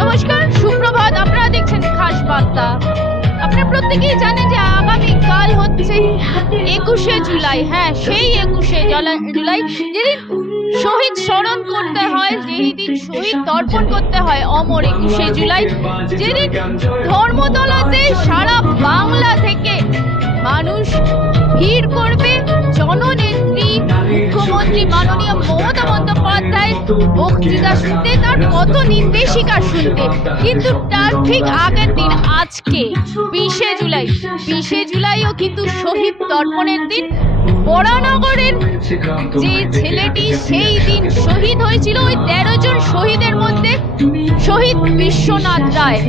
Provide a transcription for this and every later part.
নমস্কার, সুপ্রভাত। আপনারা দেখছেন খাস বার্তা। আপনারা প্রত্যেকেই জানেন যে আগামীকাল হচ্ছে 21শে জুলাই। হ্যাঁ, সেই 21শে জুলাই যেদিন শহীদ স্মরণ করতে হয়, যেদিন শহীদ তর্পণ করতে হয়, অমর 21শে জুলাই, যেদিন ধর্মতলাতে সারা বাংলা থেকে মানুষ ভিড় করবে জননেত্রী মুখ্যমন্ত্রী মাননীয় মমতা বন্দ্যোপাধ্যায় বক্তৃতা শুনতে, তার কত নির্দেশিকা শুনতে। কিন্তু তার ঠিক আগের দিন আজকে 20শে জুলাইও কিন্তু শহীদ তর্পণের দিন। বরানগরের যে ছেলেটি সেই দিন শহীদ হয়েছিল, ওই 13 জন শহীদের মধ্যে শহীদ বিশ্বনাথ রায়,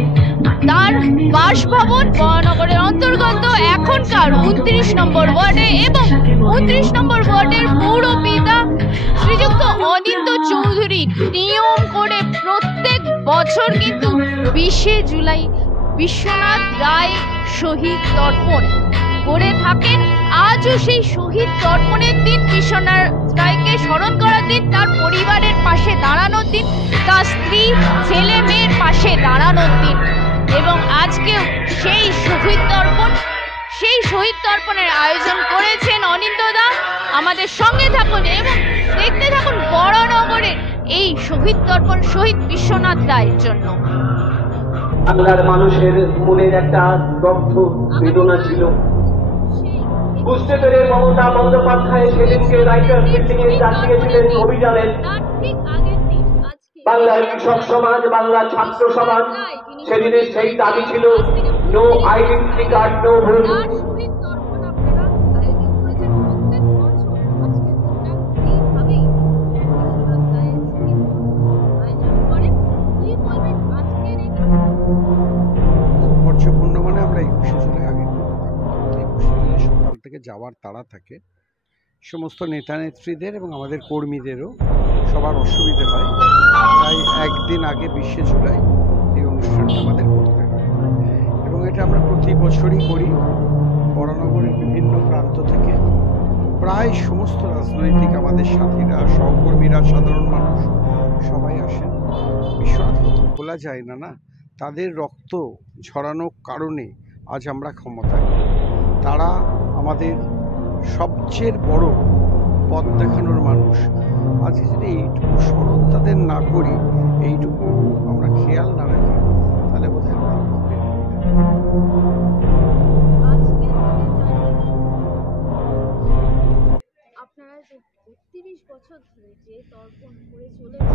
তার বাসভবন বরানগরের অন্তর্গত এখনকার 29 নম্বর ওয়ার্ডে এবং 29 নম্বর ওয়ার্ডের পৌরপিতা শ্রীযুক্ত অনিন্দ্য চৌধুরী নিয়ম করে প্রত্যেক বছর কিন্তু 20শে জুলাই বিশ্বনাথ রায় শহীদ তর্পণ করে থাকেন। আজও সেই শহীদ তর্পণের দিন, বিশ্বনাথ রায়কে স্মরণ করার দিন, তার পরিবারের পাশে দাঁড়ানোর দিন, তার স্ত্রী ছেলে মেয়ের পাশে দাঁড়ানোর দিন। এবং আজকেও সেই শহীদ তর্পণের আয়োজন করেছেন অনিন্দদা। আমাদের সঙ্গে থাকুন এবং দেখতে থাকুন বরানগরের এই শহীদ তর্পণ শহীদ বিশ্বনাথ রায়ের জন্য। বাংলার মানুষের মনের একটা দগ্ধ বেদনা ছিল। বুঝতে পেরে মমতা বন্দ্যোপাধ্যায় সেদিনকে রাইটার্স বিল্ডিং এ চালিয়েছিলেন অভিযানের। বাংলার কৃষক সমাজ, বাংলার ছাত্র সমাজ, সেদিনের সেই দাবি ছিল no identity card, no vote. তাৎপর্যপূর্ণ মানে আমরা 21শে জুলাই আগে 21শে জুলাই সকাল থেকে যাওয়ার তাড়া থাকে সমস্ত নেতা নেত্রীদের এবং আমাদের কর্মীদেরও, সবার অসুবিধে হয়, তাই একদিন আগে 20শে জুলাই এই অনুষ্ঠানটা আমাদের করতে হয় এবং এটা আমরা প্রতি বছরই করি। বরানগরের বিভিন্ন প্রান্ত থেকে প্রায় সমস্ত রাজনৈতিক আমাদের সাথীরা, সহকর্মীরা, সাধারণ মানুষ সবাই আসেন। বিশ্বনাথকে তো ভোলা যায় না, না, তাদের রক্ত ঝরানোর কারণে আজ আমরা ক্ষমতায়। তারা আমাদের সবচেয়ে বড় পথ দেখানোর মানুষ। আজকে যদি এইটুকু স্মরণ তাদের না করি, এইটুকু আমরা খেয়াল না রাখি, তাহলে বোধ হয় আমরা আপনারা যে 32 বছর ধরে যে তর্পণ করে চলেছেন,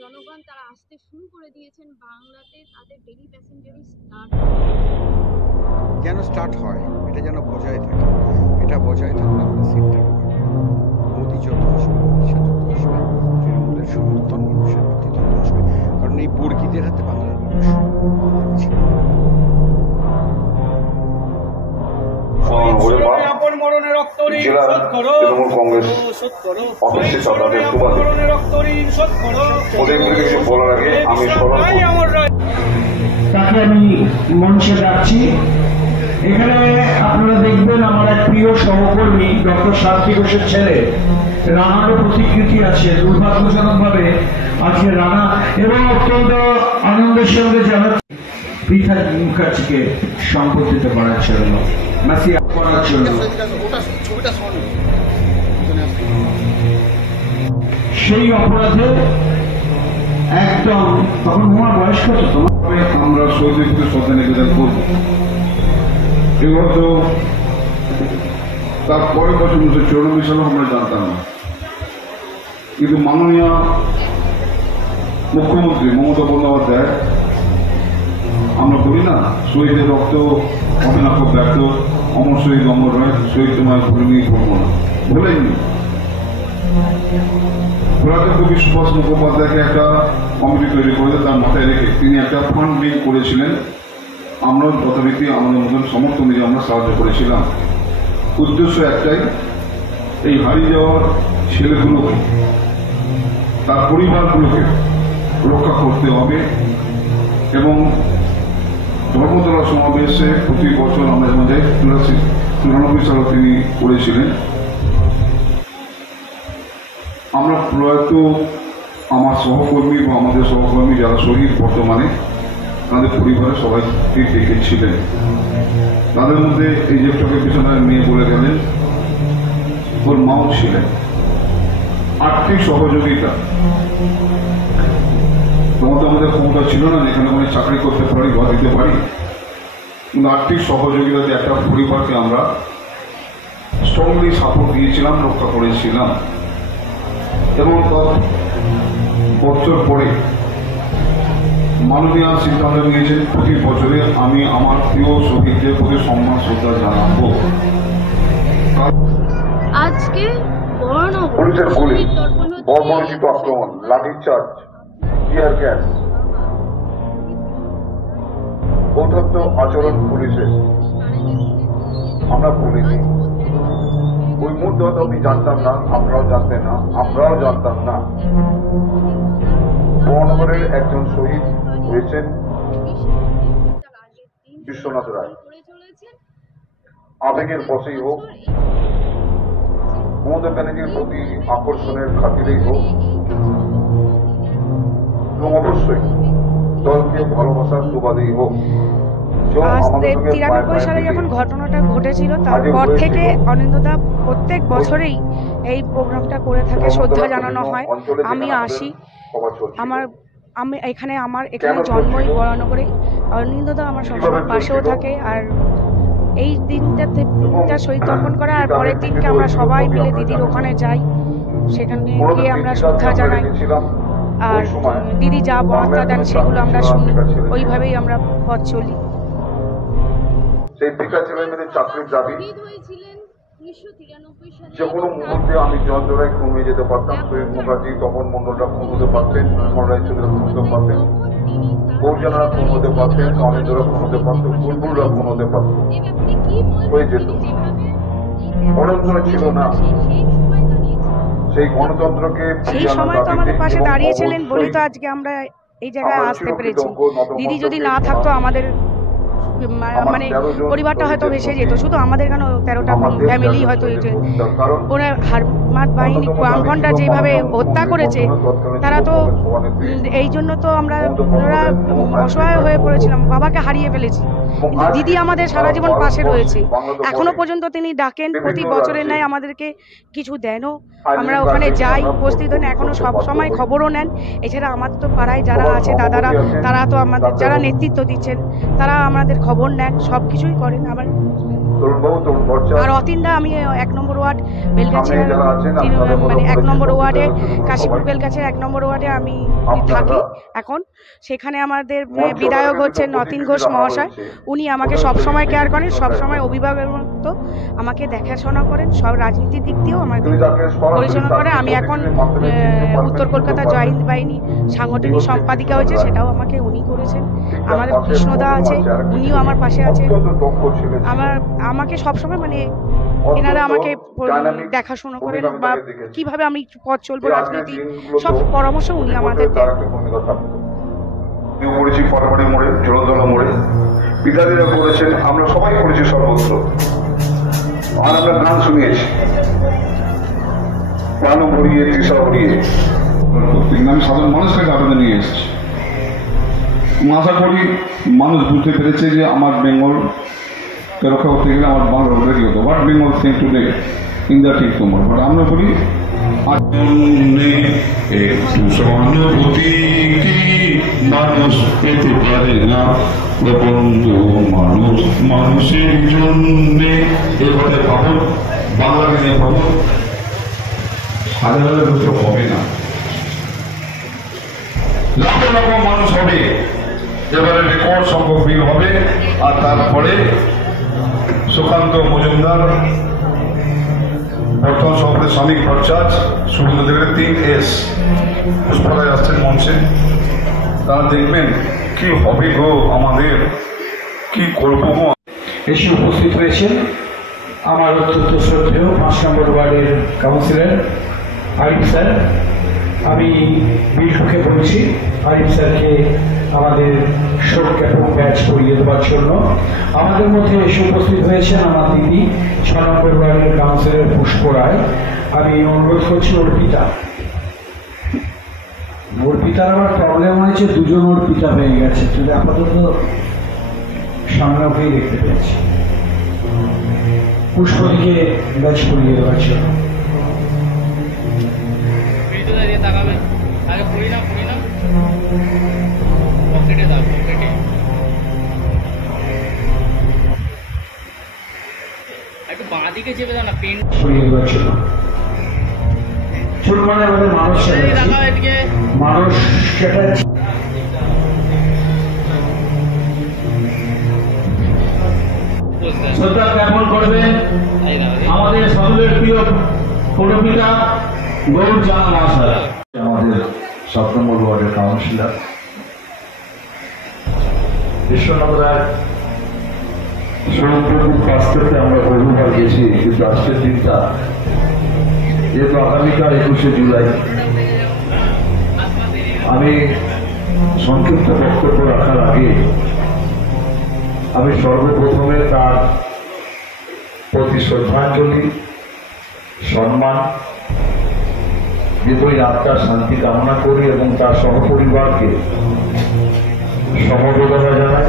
জনগণ তারা আসতে শুরু করে দিয়েছেন বাংলাতে, তাদের ডেইলি প্যাসেঞ্জারই স্টার্ট হয়, এটা যেন বজায় থাকে। এটা বজায় থাকলে আমাদের সিটটা মোদি যত আসবে, অমিত শাহ যত আসবে, তৃণমূলের সমর্থন মানুষের প্রতি তত আসবে, কারণ এই বর্গীদের হাতে বাংলার মানুষ ছিল। তাকে আমি মঞ্চে ডাকছি। এখানে আপনারা দেখবেন আমার এক প্রিয় সহকর্মী ডক্টর শান্তি ঘোষের ছেলে রানারও প্রতিকৃতি আছে। দুর্ভাগ্যজনক ভাবে আজকে রানা এবং অত্যন্ত আনন্দের সঙ্গে জানাচ্ছি পৃথা মুখার্জিকে সম্পর্কিত করার জন্য, করার জন্য। সেই অপরাধে একদম, তখন তোমার বয়স কত? তোমার আমরা শহীদকে শ্রদ্ধা নিবেদন করব। এবার তো তার পরের বছর 1994 সালে আমরা জানতাম না, কিন্তু মাননীয় মুখ্যমন্ত্রী মমতা বন্দ্যোপাধ্যায়, আমরা বলি না শহীদের রক্ত অবিনাশ ব্যর্থ, অমর শহীদ অমর রায়, শহীদ তোমায় ভুলে নিয়ে করবো না, ভুলেননি। প্রয়াত কবি সুভাষ মুখোপাধ্যায়কে একটা কমিটি তৈরি করে তার মাথায় রেখে তিনি একটা ফান্ড বিল করেছিলেন। আমরাও যথারীতি আমাদের মতন সমর্থ অনুযায়ী আমরা সাহায্য করেছিলাম। উদ্দেশ্য একটাই, এই হারিয়ে যাওয়া ছেলেগুলোকে, তার পরিবারগুলোকে রক্ষা করতে হবে। এবং ধর্মতলা সমাবেশে প্রতি বছর আমাদের মধ্যে 94 সালে তিনি করেছিলেন। আমরা প্রয়াত আমার সহকর্মী বা আমাদের সহকর্মী যারা শহীদ বর্তমানে, তাদের পরিবারের সবাইকে ডেকেছিলেন। তাদের মধ্যে এই যে চোখের পিছনে মেয়ে বলে গেলেন, ওর মাও ছিলেন। আর্থিক সহযোগিতা, তোমাদের আমাদের ক্ষমতা ছিল না এখানে কোনো চাকরি করতে পারি বা দিতে পারি, কিন্তু আর্থিক সহযোগিতাতে একটা পরিবারকে আমরা স্ট্রংলি সাপোর্ট দিয়েছিলাম, রক্ষা করেছিলাম। এবং বছর পরে মাননীয় সিদ্ধান্ত নিয়েছেন প্রতি বছরে আমি আমার প্রিয় শহীদদের প্রতি সম্মান শ্রদ্ধা জানাবো। আজকে পুলিশের গুলি, বর্বরচিত আক্রমণ, লাঠিচার্জ, টিয়ার গ্যাস, কৌতত্ব আচরণ পুলিশের আমরা ভুলিনি। ওই মুহূর্তে হয়তো আমি জানতাম না, আমরাও জানতাম না মহানগরের একজন শহীদ হয়েছেন বিশ্বনাথ রায়। আবেগের বশেই হোক, মমতা ব্যানার্জির প্রতি আকর্ষণের খাতিরেই হোক, এবং অবশ্যই দলকে ভালোবাসার সুবাদেই হোক। আজ 93 সালে যখন ঘটনাটা ঘটেছিল তারপর থেকে অনিন্দদা প্রত্যেক বছরেই এই প্রোগ্রামটা করে থাকে, শ্রদ্ধা জানানো হয়। আমি আসি, আমি এখানে জন্মই বরানগরে। অনিন্দদা আমার সবসময় পাশেও থাকে। আর এই দিনটা শহীদ তর্পণ করা, আর পরের দিনকে আমরা সবাই মিলে দিদির ওখানে যাই, সেখানে গিয়ে আমরা শ্রদ্ধা জানাই। আর দিদি যা বার্তা দেন সেগুলো আমরা শুনি, ওইভাবেই আমরা পথ চলি। সেই বেকার ছেলে মেয়েদের চাকরির দাবি, যে কোনো মুহূর্তে আমি যন্ত্রণায় খুন হয়ে যেতে পারতাম। শহীদ মুখার্জি, তপন মন্ডলরা খুন হতে পারতেন, মনোহর রায়চৌধুরী খুন হতে পারতেন, বৌজানারা খুন হতে পারতেন, অনিন্দরা খুন হতে পারত, বুলবুলরা খুন হতে পারত, হয়ে যেত। গণতন্ত্র ছিল না, সেই গণতন্ত্রকে সেই সময় তো আমাদের পাশে দাঁড়িয়েছিলেন বলেই তো আজকে আমরা এই জায়গায় আসতে পেরেছি। দিদি যদি না থাকতো আমাদের মানে পরিবারটা হয়তো ভেসে যেত। শুধু আমাদের কেন 13টা ফ্যামিলি হয়তো ওরা হারমাত বাহিনী বামফ্রন্টটা যেভাবে হত্যা করেছে, তারা তো এই জন্য তো আমরা অসহায় হয়ে পড়েছিলাম, বাবাকে হারিয়ে ফেলেছি। কিন্তু দিদি আমাদের সারা জীবন পাশে রয়েছে, এখনো পর্যন্ত তিনি ডাকেন, প্রতি বছরের ন্যায় আমাদেরকে কিছু দেনও, আমরা ওখানে যাই, উপস্থিত হন, এখনো সব সময় খবরও নেন। এছাড়া আমাদের তো পাড়ায় যারা আছে দাদারা, তারা তো আমাদের যারা নেতৃত্ব দিচ্ছেন, তারা আমাদের খবর নেন, সব কিছুই করেন। আবার আর অতীনদা, আমি 1 নম্বর ওয়ার্ড বেলগাছি, মানে 1 নম্বর ওয়ার্ডে কাশীপুর বেলগাছি 1 নম্বর ওয়ার্ডে আমি থাকি এখন। সেখানে আমাদের বিধায়ক হচ্ছেন অতীন ঘোষ মহাশয়। উনি আমাকে সবসময় কেয়ার করেন, সবসময় অভিভাবকের মতো আমাকে দেখাশোনা করেন, সব রাজনীতির দিক দিয়েও আমাদের পরিচালনা করে। আমি এখন উত্তর কলকাতা জয় হিন্দ বাহিনী সাংগঠনিক সম্পাদিকা হয়েছে, সেটাও আমাকে উনি করেছেন। আমাদের কৃষ্ণদা আছে, উনিও আমার পাশে আছে। আমাকে সবসময় মানে এনারা আমাকে দেখাশোনা করেন, বা কিভাবে আমি পথ চলবো রাজনীতি, সব পরামর্শ উনি আমাদের দেন। করেছি ফরমারি মোড়ে, জলতলা মোড়ে, পিতাদিরা করেছেন, আমরা সবাই করেছি সর্বত্র। আর আমরা গান শুনিয়েছি, প্রাণ ভরিয়ে, তৃষা ভরিয়ে। আমি সাধারণ মানুষকে আবেদন নিয়ে এসেছি। আশা করি মানুষ বুঝতে পেরেছে যে আমার বেঙ্গল রক্ষা করতে গেলে আমার বাংলা রেডি হতো। What Bengal same today in the ঠিক তোমার। বাট আমরা বলি একটু সহানুভূতি মানুষ পেতে পারে না, বন্ধু মানুষ মানুষের জন্যে। এবারে ভাবুন, বাংলা নিয়ে ভাবুন, হাজার বছর হবে না, লাখ লাখ মানুষ হবে। এবারে রেকর্ড সংখ্যক ভিড় হবে। আর তারপরে সুকান্ত মজুমদার বর্তমান সভাপতি শ্রমিক ভট্টাচার্য, শুভেন্দুদেবের 3S পুষ্পরায় আসছেন মঞ্চে। তারা দেখবেন কি হবে গো, আমাদের কি করবো গো। এসে উপস্থিত হয়েছেন আমার অত্যন্ত শ্রদ্ধেয় 5 নম্বর ওয়ার্ডের কাউন্সিলর আরিফ স্যার। আমি বিলুকে বলছি আরিফ স্যারকে আমাদের শোক জ্ঞাপন ব্যাচ করিয়ে দেওয়ার জন্য। আমাদের মধ্যে এসে উপস্থিত হয়েছেন আমার দিদি 6 নম্বর ওয়ার্ডের কাউন্সিলর পুষ্প রায়। আমি অনুরোধ করছি অর্পিতার আমার প্রবলেম হয়েছে, 2 জন অর্পিতা হয়ে গেছে, যদি আপাতত সামনে ওকেই দেখতে পেয়েছি। পুষ্পদিকে ব্যাচ করিয়ে দেওয়ার জন্য। বাঁদিকে চেপে দাও না, পেন সরিয়ে দেওয়ার জন্য। ছোট মানে আমাদের মানুষ চ্যাটার্জি শ্রদ্ধা জ্ঞাপন করবেন আমাদের সকলের প্রিয় পৌরপিতা গৌর জানা মহাশয়, আমাদের 7 নম্বর ওয়ার্ডের কাউন্সিলর বিশ্বনাথ রায়। সৌরভের পাশ থেকে আমরা বহুবার গেছি, কিন্তু আজকের দিনটা যেহেতু আগামীকাল 21শে জুলাই, আমি সংক্ষিপ্ত বক্তব্য রাখার আগে আমি সর্বপ্রথমে তার প্রতি শ্রদ্ধাঞ্জলি, সম্মান, হৃদয় আত্মার শান্তি কামনা করি এবং তার সহপরিবারকে সমবেদনা জানাই।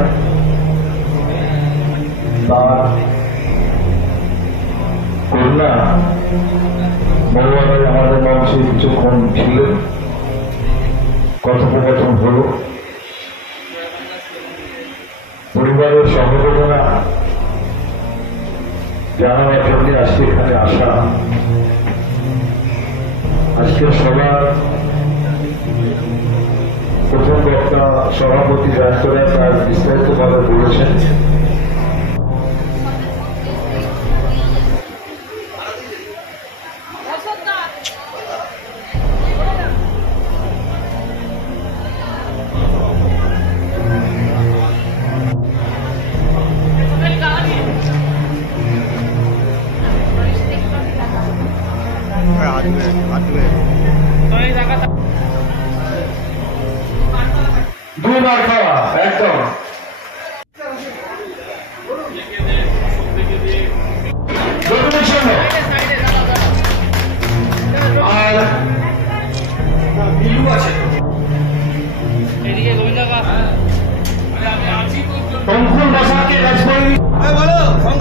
তার কন্যা মৌয়ারায় আমাদের মঞ্চে কিছুক্ষণ ছিলেন, কথোপকথন হল। পরিবারের সমবেদনা জানানোর জন্য আজকে এখানে আসা। আজকের সভার প্রথম বক্তা সভাপতি রায়তরা তার বিস্তারিতভাবে বলেছেন। দুবার খাওয়া একদম। আর আছে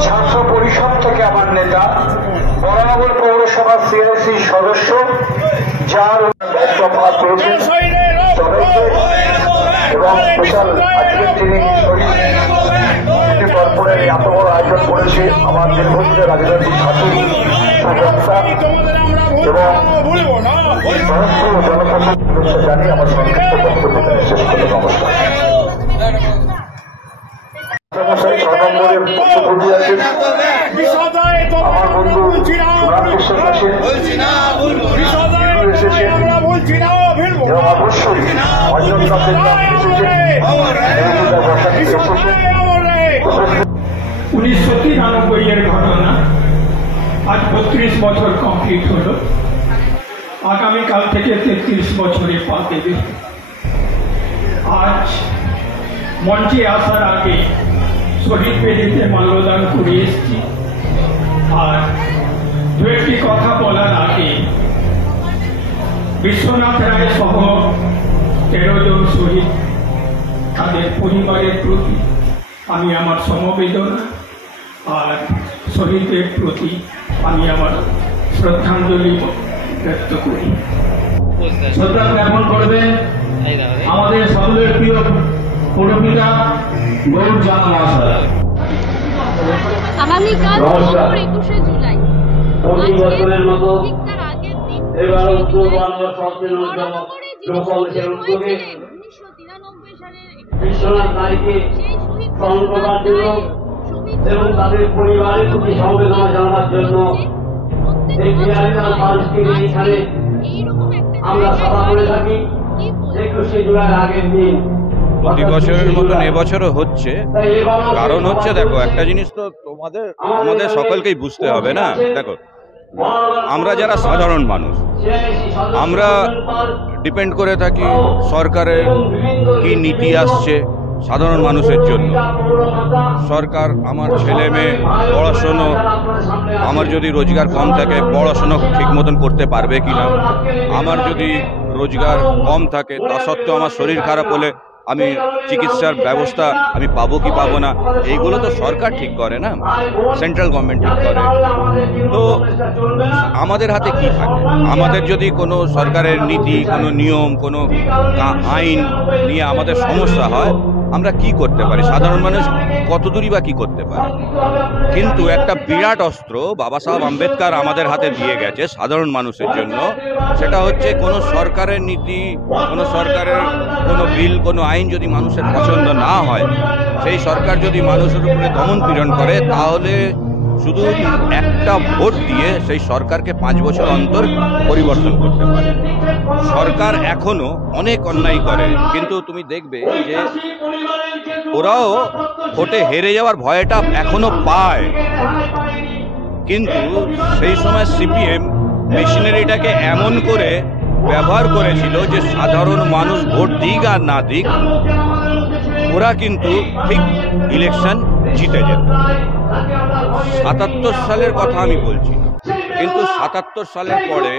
ছাত্র পরিষদ থেকে আমার নেতা, বরানগর পৌরসভার সিএসসি সদস্য, যার এবং স্পেশাল আজকে তিনি সিটি কর্পোরেট এত বড় আয়োজন করেছে আমার দীর্ঘদিনের রাজনৈতিক সাথী সুবক্তা এবং সহস্র জনপ্রতিনিধি জানিয়ে আমার সংক্ষিপ্ত বক্তব্য শেষ করতে নমস্কার। আমার বন্ধু রামকৃষ্ণ আছেন এবং অবশ্যই অঞ্জন এসেছেন। 1993 এর ঘটনা, আজ 32 বছর কমপ্লিট হল। আগামীকাল থেকে 33 বছরে পা দেবে। আজ মঞ্চে আসার আগে শহীদ বেদিতে মাল্যদান করে এসেছি। আর 2-1টি কথা বলার আগে বিশ্বনাথ রায় সহ 13 জন শহীদ, তাদের পরিবারের প্রতি আমি আমার সমবেদনা আর শহীদদের প্রতি আমি আমার শ্রদ্ধাঞ্জলি ব্যক্ত করি। শ্রদ্ধা জ্ঞাপন করবেন আমাদের সকলের প্রিয় পৌরপিতা গৌর জানা মহাশয়। আগামীকাল 21শে জুলাই, প্রতি বছরের মতো ঠিক তার আগের দিন এবার উত্তর বাংলা সবচেয়ে উদ্যোগে 1993 সালের বিশ্বনাথ রায়কে সেই শহীদ স্মরণ করবার জন্য এবং তাদের পরিবারের প্রতি সমবেদনা জানাবার জন্য এই বিহারিলাল পালকে এইখানে আমরা সভা করে থাকি 21শে জুলাই আগের দিন। প্রতি বছরের মতন এবছরও হচ্ছে। কারণ হচ্ছে, দেখো একটা জিনিস তো আমাদের সকলকেই বুঝতে হবে না। দেখো, আমরা যারা সাধারণ মানুষ, আমরা ডিপেন্ড করে থাকি সরকারের কি নীতি আসছে সাধারণ মানুষের জন্য। সরকার আমার ছেলে মেয়ে পড়াশুনো, আমার যদি রোজগার কম থাকে পড়াশুনো ঠিক মতন করতে পারবে কিনা, আমার যদি রোজগার কম থাকে তা সত্ত্বেও আমার শরীর খারাপ হলে আমি চিকিৎসার ব্যবস্থা আমি পাবো কি পাবো না, এইগুলো তো সরকার ঠিক করে না, সেন্ট্রাল গভর্নমেন্ট ঠিক করে। তো আমাদের হাতে কি থাকে? আমাদের যদি কোনো সরকারের নীতি, কোনো নিয়ম, কোনো আইন নিয়ে আমাদের সমস্যা হয়, আমরা কি করতে পারি? সাধারণ মানুষ কত দূরই বা কি করতে পারে? কিন্তু একটা বিরাট অস্ত্র বাবা সাহেব আম্বেদকর আমাদের হাতে দিয়ে গেছে সাধারণ মানুষের জন্য। সেটা হচ্ছে কোনো সরকারের নীতি, কোনো সরকারের কোনো বিল, কোনো আইন যদি মানুষের পছন্দ না হয়, সেই সরকার যদি মানুষের উপরে দমন পীড়ন করে, তাহলে শুধু একটা ভোট দিয়ে সেই সরকারকে 5 বছর অন্তর পরিবর্তন করতে পারে। সরকার এখনো অনেক অন্যায় করে, কিন্তু তুমি দেখবে যে ওরাও ভোটে হেরে যাওয়ার ভয়টা এখনো পায়। কিন্তু সেই সময় সিপিএম মেশিনারিটাকে এমন করে ব্যবহার করেছিল যে সাধারণ মানুষ ভোট দিক আর না দিক, ওরা কিন্তু ঠিক ইলেকশন জিতে যেত। 77 সালের কথা আমি বলছি, কিন্তু 77 সালের পরে,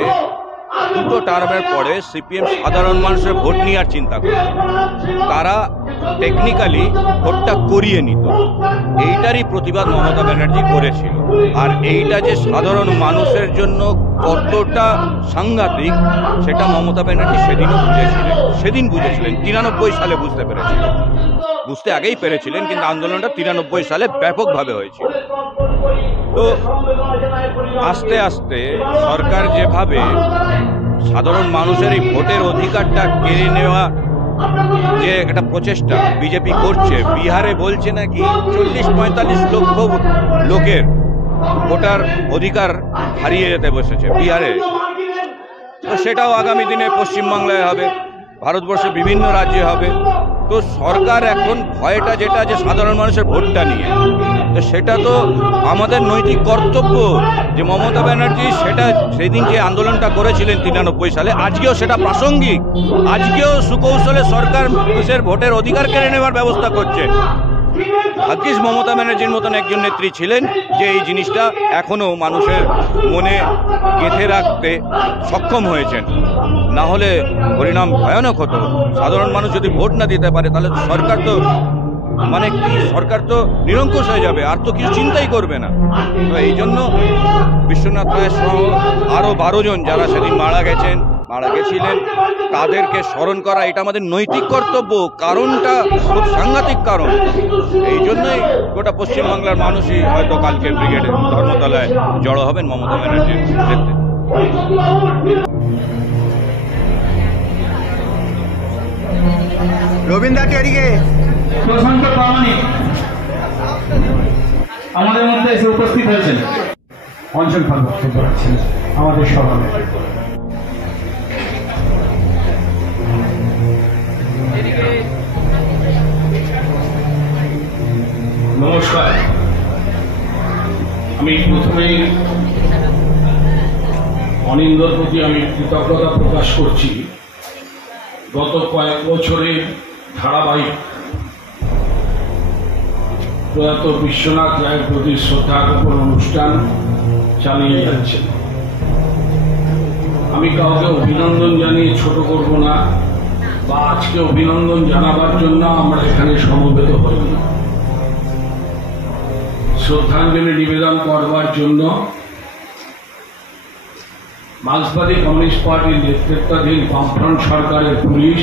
দুটো টার্মের পরে সিপিএম সাধারণ মানুষের ভোট নিয়ে আর চিন্তা করে, তারা টেকনিক্যালি ভোটটা করিয়ে নিত। এইটারই প্রতিবাদ মমতা ব্যানার্জি করেছিল। আর এইটা যে সাধারণ মানুষের জন্য কতটা সাংঘাতিক, সেটা মমতা ব্যানার্জি সেদিনও সেদিন বুঝেছিলেন। 93 সালে বুঝতে পেরেছিলেন। বুঝতে আগেই পেরেছিলেন, কিন্তু আন্দোলনটা 93 সালে ব্যাপকভাবে হয়েছিল। তো আস্তে আস্তে সরকার যেভাবে সাধারণ মানুষের এই ভোটের অধিকারটা কেড়ে নেওয়া যে একটা প্রচেষ্টা বিজেপি করছে, বিহারে বলছে নাকি 40-45 লক্ষ লোকের ভোটার অধিকার হারিয়ে যেতে বসেছে বিহারে। তো সেটাও আগামী দিনে পশ্চিমবাংলায় হবে, ভারতবর্ষের বিভিন্ন রাজ্যে হবে। তো সরকার এখন ভয়টা যেটা যে সাধারণ মানুষের ভোটটা নিয়ে, তো সেটা তো আমাদের নৈতিক কর্তব্য যে মমতা ব্যানার্জি সেটা সেদিন যে আন্দোলনটা করেছিলেন 93 সালে, আজকেও সেটা প্রাসঙ্গিক। আজকেও সুকৌশলে সরকার মানুষের ভোটের অধিকার কেড়ে নেওয়ার ব্যবস্থা করছে। ভাগ্যিস মমতা ব্যানার্জির মতন একজন নেত্রী ছিলেন যে এই জিনিসটা এখনও মানুষের মনে গেঁথে রাখতে সক্ষম হয়েছেন। না হলে পরিণাম ভয়ানক হতো। সাধারণ মানুষ যদি ভোট না দিতে পারে, তাহলে সরকার তো মানে কি, সরকার তো নিরঙ্কুশ হয়ে যাবে, আর তো কিছু চিন্তাই করবে না। তো এই জন্য বিশ্বনাথ রায় সহ আরও 12 জন যারা সেদিন মারা গেছিলেন, তাদেরকে স্মরণ করা এটা আমাদের নৈতিক কর্তব্য। কারণটা খুব সাংঘাতিক কারণ। এই জন্যই গোটা পশ্চিমবাংলার মানুষই হয়তো কালকে ব্রিগেডে ধর্মতলায় জড়ো হবেন মমতা ব্যানার্জির নেতৃত্বে। রবীন্দ্রকে এদিকে প্রশান্ত প্রামাণিক আমাদের মধ্যে এসে উপস্থিত হয়েছেন। অঞ্চল ভাগ বক্তব্য রাখছেন আমাদের সভায়। নমস্কার। আমি প্রথমেই অনিন্দর প্রতি আমি কৃতজ্ঞতা প্রকাশ করছি। গত কয়েক বছরের ধারাবাহিক প্রয়াত বিশ্বনাথ রায়ের প্রতি শ্রদ্ধা জ্ঞাপন অনুষ্ঠান চালিয়ে যাচ্ছে। আমি কাউকে অভিনন্দন জানিয়ে ছোট করব না, বা আজকে অভিনন্দন জানাবার জন্য আমরা এখানে সমবেত হইনি। শ্রদ্ধাঞ্জলি নিবেদন করবার জন্য মার্ক্সবাদী কমিউনিস্ট পার্টির নেতৃত্বাধীন বামফ্রন্ট সরকারের পুলিশ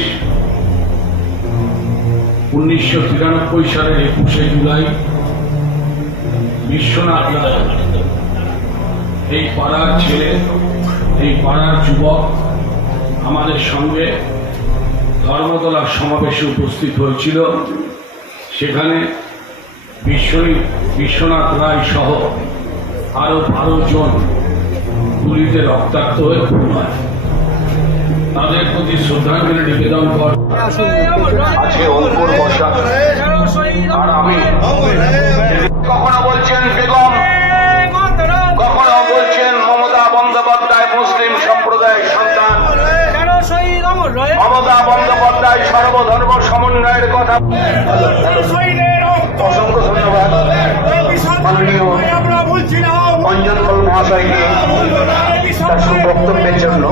1993 সালের 21শে জুলাই বিশ্বনাথ রায়, এই পাড়ার ছেলে, এই পাড়ার যুবক, আমাদের সঙ্গে ধর্মতলার সমাবেশে উপস্থিত হয়েছিল। সেখানে বিশ্বনাথ রায় সহ আরো 12 জন গুলিতে রক্তাক্ত হয়ে খুন হয়। তাদের প্রতি শ্রদ্ধাঞ্জলি নিবেদন কর আছে অঙ্কুর বসা আর আমি। কখনো বলছেন বেগম, কখনো বলছেন মমতা বন্দ্যোপাধ্যায় মুসলিম সম্প্রদায়ের সন্তান, মমতা বন্দ্যোপাধ্যায় সর্বধর্ম সমন্বয়ের কথা। অসংখ্য ধন্যবাদ মাননীয় অঞ্জন কল মহাশয়কে তার বক্তব্যের জন্য।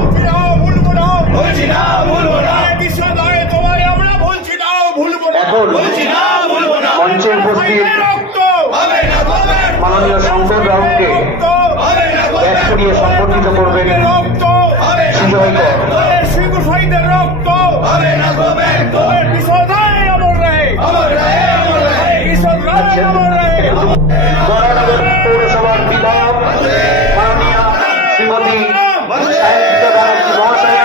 এখন মঞ্চে উপস্থিত মাননীয় শঙ্কর রাউকে ব্যাস করিয়ে সম্বর্ধিত করবেন সুজয় কর। পৌরসভার বিধায়ক মাননীয়া শ্রীমতী সায়ন্তিকা ব্যানার্জি মহাশয়া,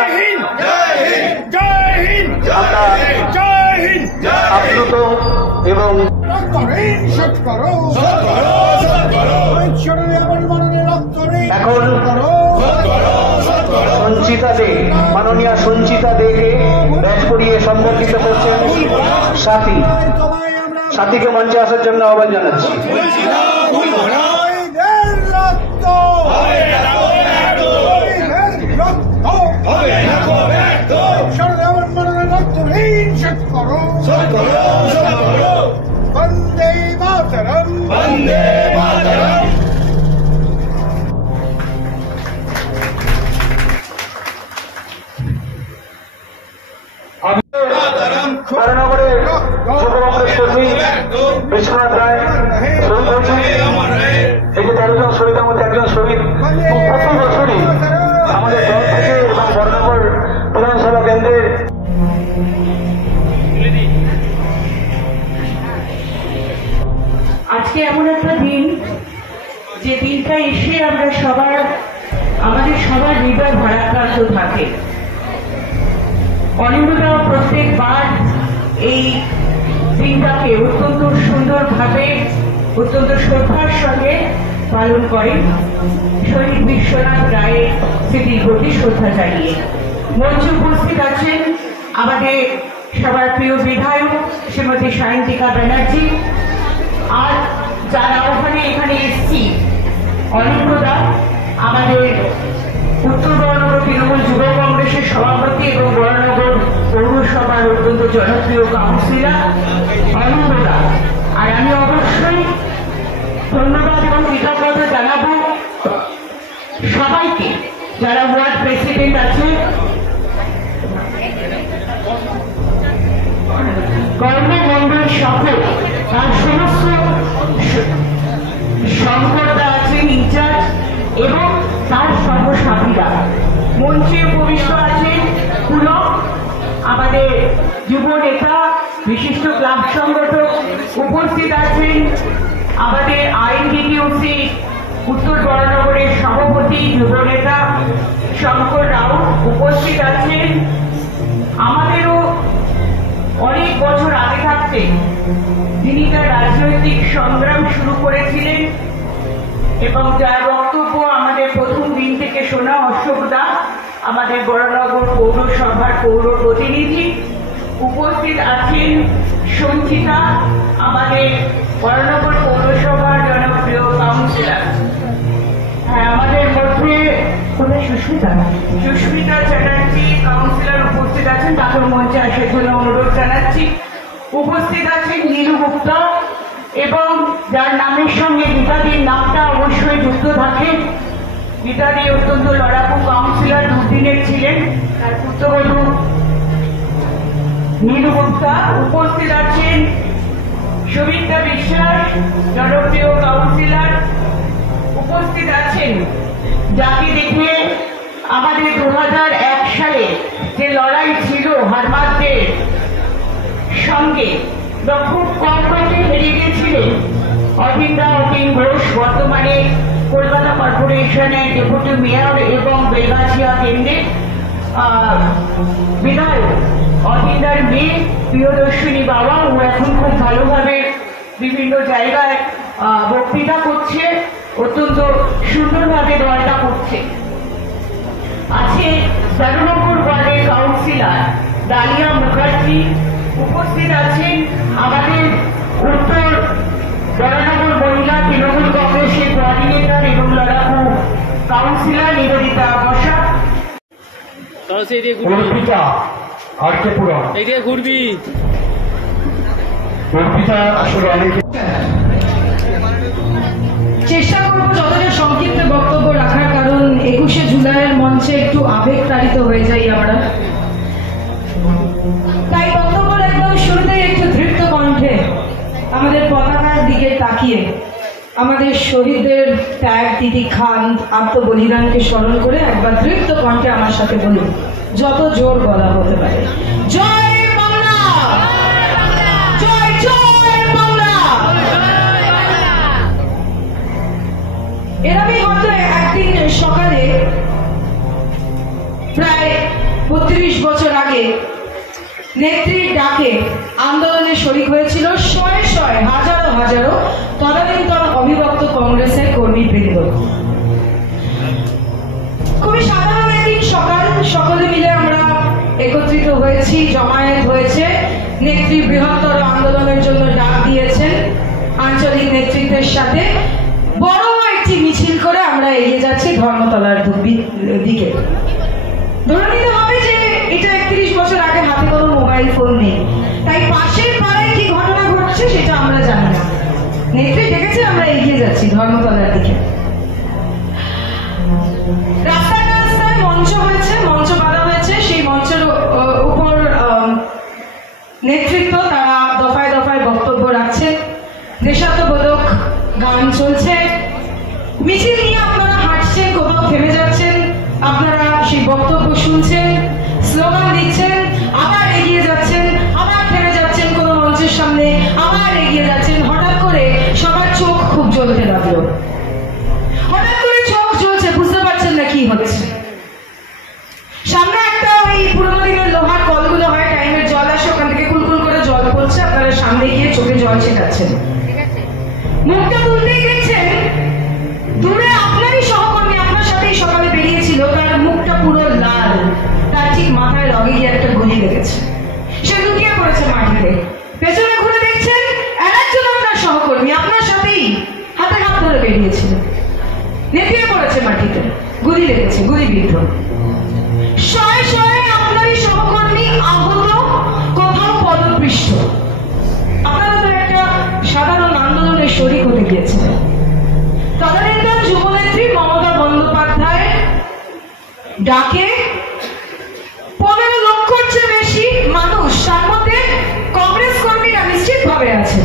আমরা আপ্লুত এবং এখন সঞ্চিতা দে, মাননীয়া সঞ্চিতা দেকে ব্যাচ করিয়ে সম্বর্ধিত করছেন সাথী। সাথীকে মঞ্চে আসার জন্য আহ্বান জানাচ্ছি। ধর্মনগরে যুব কংগ্রেস কর্মী বিশ্বনাথ রায় শহীদ হয়েছে। এই যে 13 জন শহীদের মধ্যে একজন শহীদ প্রতি বছরই আমাদের দল থেকে এবং ধর্মনগর বিধানসভা কেন্দ্রের আজকে এমন একটা দিন, যে দিনটা এসে আমরা আমাদের সবার হৃদয় ভারাক্রান্ত থাকে। অনিন্দা প্রত্যেকবার এই দিনটাকে অত্যন্ত সুন্দরভাবে, অত্যন্ত শ্রদ্ধার সঙ্গে পালন করেন শহীদ বিশ্বনাথ রায়ের স্মৃতির প্রতি শ্রদ্ধা জানিয়ে। মঞ্চে উপস্থিত আছেন আমাদের সবার প্রিয় বিধায়ক শ্রীমতী সায়ন্তিকা ব্যানার্জি, আর যারা ওখানে এখানে এসছি অনিন্দা আমাদের উত্তর বরানগর তৃণমূল যুব কংগ্রেসের সভাপতি এবং বরানগর পৌরসভার অত্যন্ত জনপ্রিয় কাউন্সিলর অনিন্দা। আর আমি অবশ্যই ধন্যবাদ এবং কৃতজ্ঞতা জানাবো সবাইকে, যারা ওয়ার্ড প্রেসিডেন্ট আছে, কর্মমন্ডল সহ তার সমস্ত সংকটটা আছেন ইনচার্জ এবং তার সহসাথীরা। মঞ্চে উপবিষ্ট আছেন পুলক, আমাদের যুব নেতা, বিশিষ্ট ক্লাব সংগঠক। উপস্থিত আছেন আমাদের আইনডিটিউসি উত্তর বরানগরের সভাপতি যুব নেতা শঙ্কর রাউত। উপস্থিত আছেন আমাদেরও অনেক বছর আগে থাকতে যিনি তার রাজনৈতিক সংগ্রাম শুরু করেছিলেন এবং যার বক্তব্য আমাদের প্রথম দিন থেকে শোনা অশোক দা, আমাদের বরানগর পৌরসভার পৌর প্রতিনিধি। উপস্থিত আছেন সঞ্চিতা, আমাদের বরানগর পৌরসভার জনপ্রিয় কাউন্সিলর। হ্যাঁ, আমাদের মধ্যে সুস্মিতা চ্যাটার্জি কাউন্সিলর উপস্থিত আছেন, তাকে মঞ্চে আসার জন্য অনুরোধ জানাচ্ছি। উপস্থিত আছেন নীলু গুপ্তা, এবং যার নামের সঙ্গে গীতাদির নামটা অবশ্যই যুক্ত থাকে। গীতাদি অত্যন্ত লড়াকু কাউন্সিলর, দুদিনের ছিলেন, তার পুত্রবধূ নীলু গুপ্তা। উপস্থিত আছেন সুমিত্রা বিশ্বাস, জনপ্রিয় কাউন্সিলর। উপস্থিত আছেন যাকে দেখে আমাদের 2001 সালে যে লড়াই ছিল হারমাদদের সঙ্গে, খুব কম ভোটে হেরিয়ে গিয়েছিলেন অতীন ঘোষ, বর্তমানে কলকাতা কর্পোরেশনের ডেপুটি মেয়র এবং বেলগাছিয়া কেন্দ্রের বিধায়ক। অতীনদার মেয়ে প্রিয়দর্শিনী বাবা, ও এখন খুব ভালোভাবে বিভিন্ন জায়গায় বক্তৃতা করছে, অত্যন্ত সুন্দরভাবে দলটা করছে। আছে ১৩ নম্বর ওয়ার্ডের কাউন্সিলর ডালিয়া মুখার্জি। উপস্থিত আছেন আমাদের উত্তর বরানগর মহিলা তৃণমূল কংগ্রেসের কোঅর্ডিনেটর এবং লড়াকু কাউন্সিলর নিবেদিতা বসা। অর্পিতা আর্কেপুরা, এইদিকে ঘুরবি। অর্পিতা আসলে অনেক চেষ্টা করবো যতটা সংক্ষিপ্ত বক্তব্য রাখার, কারণ ২১শে জুলাইয়ের মঞ্চে একটু আবেগতাড়িত হয়ে যাই আমরা। তাই বক্তব্যের একদম শুরুতেই একটু দৃপ্ত কণ্ঠে আমাদের পতাকার দিকে তাকিয়ে আমাদের শহীদদের ত্যাগ তিতিক্ষা আত্মবলিদানকে স্মরণ করে একবার দৃপ্ত কণ্ঠে আমার সাথে বলুন, যত জোর বলা হতে পারে, জয় বাংলা, জয় জয় বাংলা। এরকমই হয়তো একদিন সকালে প্রায় ৩২ বছর আগে নেত্রীর ডাকে আন্দোলনে শরিক হয়েছিল শয়ে শয়ে হাজারো হাজারো তদানীন্তন অবিভক্ত কংগ্রেসের কর্মীবৃন্দ। খুবই সাধারণ একদিন সকাল, সকলে মিলে আমরা একত্রিত হয়েছি, জমায়েত হয়েছে। নেত্রী বৃহত্তর আন্দোলনের জন্য ডাক দিয়েছেন আঞ্চলিক নেতৃত্বের সাথে। বড় একটি মিছিল করে আমরা এগিয়ে যাচ্ছি ধর্মতলার দিকে। ধরে নিতে হবে যে এটা ৩১ বছর আগে হাতে কোনো মোবাইল ফোন নেই, তাই পাশের পাড়ায় কি ঘটনা ঘটছে সেটা আমরা জানি না। নেত্রী দেখেছে আমরা এগিয়ে যাচ্ছি ধর্মতলার দিকে। রাস্তায় রাস্তায় মঞ্চ হয়েছে, মঞ্চ বাঁধা হয়েছে। সেই মঞ্চের উপর নেতৃত্ব তারা দফায় দফায় বক্তব্য রাখছে, দেশাত্মবোধক গান চলছে। মিছিল নিয়ে আপনারা হাঁটছেন, কোথাও থেমে যাচ্ছেন, আপনারা সেই বক্তব্য শুনছেন, স্লোগান দিচ্ছেন, আবার এগিয়ে যাচ্ছেন, আবার থেমে যাচ্ছেন কোনো মঞ্চের সামনে, আবার এগিয়ে যাচ্ছেন। হঠাৎ করে সবার চোখ খুব জ্বলতে লাগলো। হঠাৎ করে চোখ জ্বলছে, বুঝতে পারছেন না কি হচ্ছে। সামনে একটা ওই পুরোনো দিনের লোহার কলগুলো হয়, টাইমের জল আসে, ওখান থেকে কুলকুল করে জল পড়ছে। আপনারা সামনে গিয়ে চোখে জল ছেটাচ্ছেন, মুখটা তুলতেই দেখছেন দূরে আপনারই সহকর্মী আপনার সাথেই সকালে বেরিয়েছিল, তার মুখটা পুরো লাল, তার ঠিক মাথায় রগে গিয়ে একটা গুলি লেগেছে, সে লুকিয়ে পড়েছে মাটিতে। পেছনে ঘুরে দেখছেন একজন আপনার সহকর্মী আপনার সাথেই হাতে হাত ধরে বেরিয়েছিল, নেতিয়ে পড়েছে মাটিতে, গুলি লেগেছে, গুলিবিদ্ধ। শয়ে শয়ে আপনারই সহকর্মী আহত, কোথাও পদপৃষ্ঠ। আপনারা তো একটা সাধারণ আন্দোলনে শরিক হতে গিয়েছিলেন। তদানীন্তন যুবনেত্রী মমতা বন্দ্যোপাধ্যায় ডাকে ১৫ লক্ষর চেয়ে বেশি মানুষ, তার মধ্যে কংগ্রেস কর্মীরা নিশ্চিতভাবে আছে,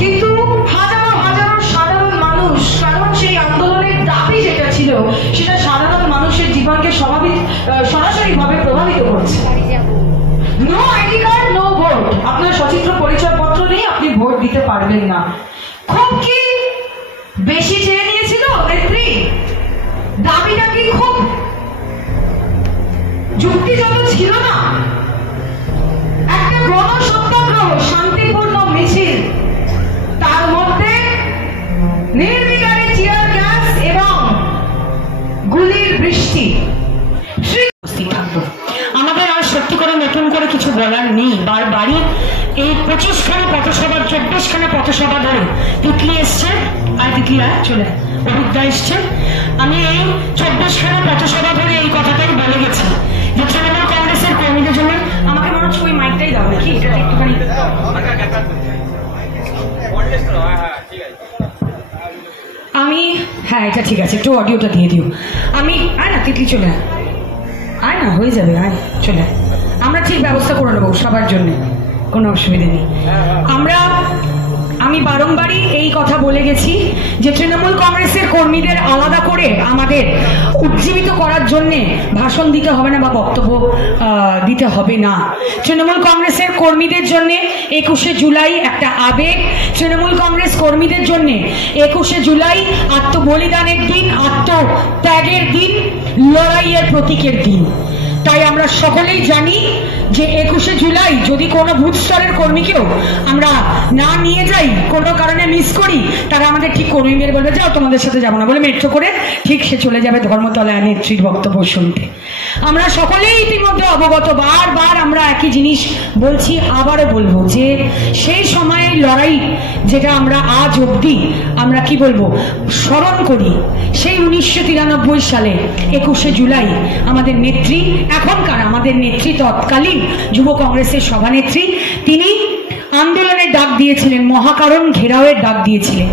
কিন্তু হাজারো হাজারো সাধারণ মানুষ, কারণ সেই আন্দোলনের দাবি যেটা ছিল সেটা সাধারণ মানুষের জীবনকে সরাসরি ভাবে প্রভাবিত করছে। No ID card, no vote. আপনার সচিত্র পরিচয় পত্র নেই, আপনি ভোট দিতে পারবেন না। খুব কি বেশি চেয়ে নিয়েছিল নেত্রী? দাবিটা কি খুব যুক্তিগত ছিল না? একটা গণসত্যাগ্রহ, শান্তিপূর্ণ মিছিল, তার মধ্যে নির্বিকারে টিয়ার গ্যাস এবং গুলির বৃষ্টি। আমাদের আর সত্যি করে নতুন করে কিছু বলার নেই। বাড়ি এই 25খানা পথসভা, 24খানা পথসভা ধরে তিতলি এসছে, আর তিতলি চলে অভিজ্ঞতা এসছে। আমি এই 24খানা পথসভা ধরে এই কথাটাই বলে গেছি যে তৃণমূল কংগ্রেসের কর্মীদের জন্য আমাকে মনে হচ্ছে ওই মাইকটাই দাও নাকি, এটা একটুখানি। আমি হ্যাঁ এটা ঠিক আছে, একটু অডিওটা দিয়ে দিও। আমি আয় না তিতলি, চলে আয় না, হয়ে যাবে, আয় চলে। আমরা ঠিক ব্যবস্থা করে নেবো সবার জন্য, কোনো অসুবিধা নেই। আমি বারংবারই এই কথা বলে গেছি যে তৃণমূল কংগ্রেসের কর্মীদের আলাদা করে আমাদের উজ্জীবিত করার জন্য ভাষণ দিতে হবে না বা বক্তব্য দিতে হবে না। তৃণমূল কংগ্রেসের কর্মীদের জন্য 21শে জুলাই একটা আবেগ। তৃণমূল কংগ্রেস কর্মীদের জন্য 21শে জুলাই আত্মবলিদানের দিন, আত্মত্যাগের দিন, লড়াইয়ের প্রতীকের দিন। তাই আমরা সকলেই জানি যে 21শে জুলাই যদি কোনো বুথ স্তরের কর্মীকেও আমরা না নিয়ে যাই, কোনো কারণে মিস করি, তারা আমাদের ঠিক কর্মীদের বলবে যাও তোমাদের সাথে যাবো না বলে মেট্রো করে ঠিক সে চলে যাবে ধর্মতলায় নেত্রীর বক্তব্য শুনতে। আমরা সকলেই ইতিমধ্যে অবগত, বারবার আমরা একই জিনিস বলছি, আবারও বলবো যে সেই সময়ের লড়াই যেটা আমরা আজ অবধি আমরা কি বলবো স্মরণ করি, সেই 1993 সালে 21শে জুলাই আমাদের নেত্রী, এখনকার আমাদের নেত্রী, তৎকালীন যুব কংগ্রেসের সভানেত্রী, তিনি আন্দোলনের ডাক দিয়েছিলেন, মহাকারণ ঘেরাওয়ের ডাক দিয়েছিলেন।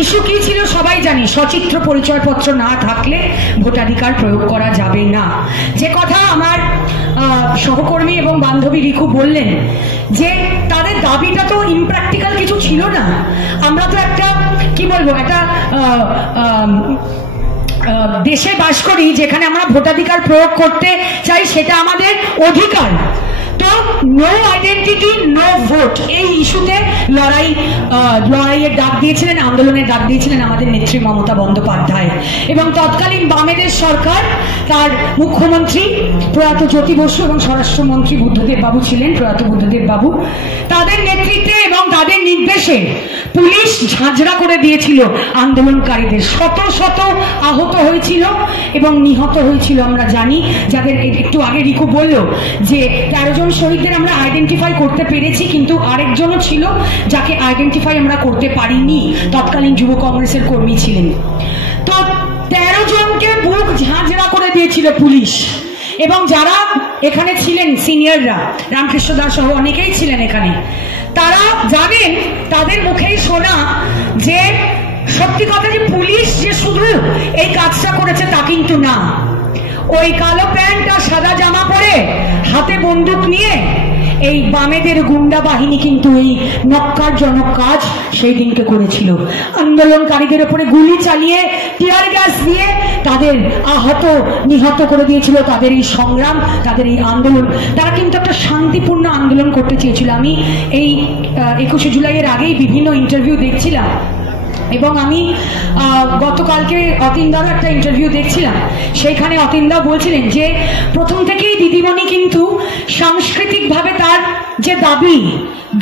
ইস্যু কি ছিল সবাই জানি, সচিত্র পরিচয়পত্র না থাকলে ভোটাধিকার প্রয়োগ করা যাবে না। যে কথা আমার সহকর্মী এবং বান্ধবী রিকু বললেন যে তাদের দাবিটা তো ইমপ্র্যাকটিক্যাল কিছু ছিল না। আমরা তো একটা কি বলবো একটা দেশে বাস করি যেখানে আমরা ভোটাধিকার প্রয়োগ করতে চাই, সেটা আমাদের অধিকার। তো নো আইডেন্টিটি নো ভোট, এই ইস্যুতে লড়াইয়ের ডাক দিয়েছিলেন, আন্দোলনের ডাক দিয়েছিলেন আমাদের নেত্রী মমতা বন্দ্যোপাধ্যায়। এবং তৎকালীন বামেদের সরকার, তার মুখ্যমন্ত্রী প্রয়াত জ্যোতি বসু এবং স্বরাষ্ট্রমন্ত্রী বুদ্ধদেব বাবু ছিলেন, প্রয়াত বুদ্ধদেব বাবু, তাদের নেতৃত্বে এবং তাদের নির্দেশে পুলিশ ঝাঁঝরা করে দিয়েছিল আন্দোলনকারীদের। শত শত আহত হয়েছিল এবং নিহত হয়েছিল আমরা জানি, যাদের একটু আগে রিকু বলল যে 13 জন শহীদদের আমরা আইডেন্টিফাই করতে পেরেছি, কিন্তু আরেকজনও ছিল যাকে আইডেন্টিফাই আমরা করতে পারিনি, তৎকালীন যুব কংগ্রেসের কর্মী ছিলেন। তো 13 জনকে বুক ঝাঁঝরা করে দিয়েছিল পুলিশ। এবং যারা এখানে ছিলেন সিনিয়ররা, রামকৃষ্ণ দাস সহ অনেকেই ছিলেন এখানে, তারা জানেন, তাদের মুখেই শোনা যে সত্যি কথা যে পুলিশ যে শুধু এই কাজটা করেছে তা কিন্তু না। ওই কালো প্যান্ট আর সাদা জামা পরে হাতে বন্দুক নিয়ে এই বামেদের গুন্ডা বাহিনী কিন্তু এই নক্কারজনক কাজ সেই দিনকে করেছিল। আন্দোলনকারীদের উপরে গুলি চালিয়ে, টিয়ার গ্যাস দিয়ে তাদের আহত নিহত করে দিয়েছিল। তাদের এই সংগ্রাম, তাদের এই আন্দোলন, তারা কিন্তু একটা শান্তিপূর্ণ আন্দোলন করতে চেয়েছিল। আমি এই 21শে জুলাইয়ের আগেই বিভিন্ন ইন্টারভিউ দেখছিলাম এবং আমি গতকালকে অতীন্দারও একটা ইন্টারভিউ দেখছিলাম, সেইখানে অতীন্দা বলছিলেন যে প্রথম থেকেই দিদিমণি কিন্তু সাংস্কৃতিকভাবে তার যে দাবি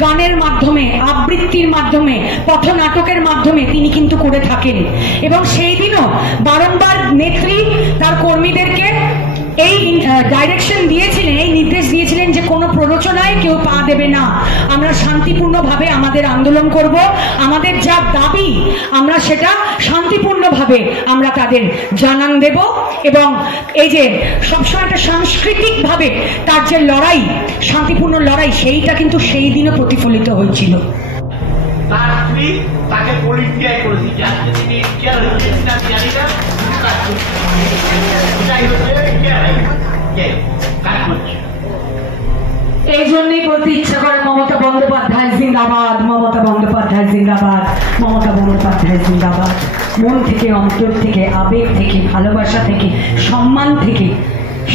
গানের মাধ্যমে, আবৃত্তির মাধ্যমে, পথনাটকের মাধ্যমে তিনি কিন্তু করে থাকেন। এবং সেই দিনও বারংবার নেত্রী তার কর্মীদেরকে এই ডাইরেকশন দিয়েছিলেন, এই নির্দেশ দিয়েছিলেন যে কোনো প্ররোচনায় কেউ পা দেবে না, আমরা শান্তিপূর্ণভাবে আমাদের আন্দোলন করব, আমাদের যা দাবি আমরা সেটা শান্তিপূর্ণভাবে আমরা তাদের জানান দেব। এবং এই যে সবসময় একটা সাংস্কৃতিকভাবে তার যে লড়াই, শান্তিপূর্ণ লড়াই, সেইটা কিন্তু সেই দিনও প্রতিফলিত হয়েছিল। তার স্ত্রী তাকে পরিত্যাগ করেছে, যাতে তিনি ইন্ডিয়ার হয়েছেন না জানি না, কাজ করছে, এটাই হচ্ছে কাজ করছে। এই জন্যই বলতে ইচ্ছা করে মমতা বন্দ্যোপাধ্যায় জিন্দাবাদ, মমতা বন্দ্যোপাধ্যায় জিন্দাবাদ, মমতা বন্দ্যোপাধ্যায় জিন্দাবাদ। মন থেকে, অন্তর থেকে, আবেগ থেকে, ভালোবাসা থেকে, সম্মান থেকে,